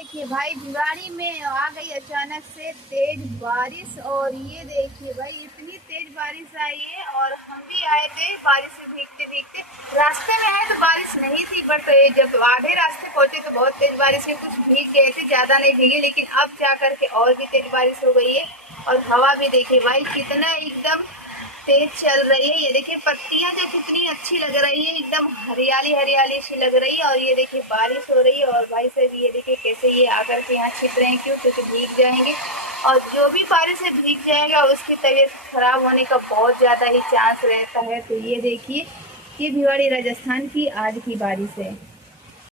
देखिए भाई, भिवाड़ी में आ गई अचानक से तेज बारिश। और ये देखिए भाई, इतनी तेज बारिश आई है। और हम भी आए थे बारिश से भीगते भीगते। रास्ते में आए तो बारिश नहीं थी, बट जब आधे रास्ते पहुंचे तो बहुत तेज बारिश है। कुछ भीग गए थे, ज्यादा नहीं भीगे, लेकिन अब जा करके और भी तेज बारिश हो गई है। और हवा भी देखिए भाई कितना एकदम तेज चल रही है। ये देखिए पत्तियां जो कितनी अच्छी लग रही है, एकदम हरियाली हरियाली सी लग रही है। और ये देखिए बारिश हो रही है। और भाई साहब ये देखिए कैसे ये आकर के यहाँ छिप रहे हैं, क्यों? क्योंकि भीग जाएंगे। और जो भी बारिश से भीग जाएगा उसकी तबीयत खराब होने का बहुत ज़्यादा ही चांस रहता है। तो ये देखिए, ये भिवाड़ी राजस्थान की आज की बारिश है।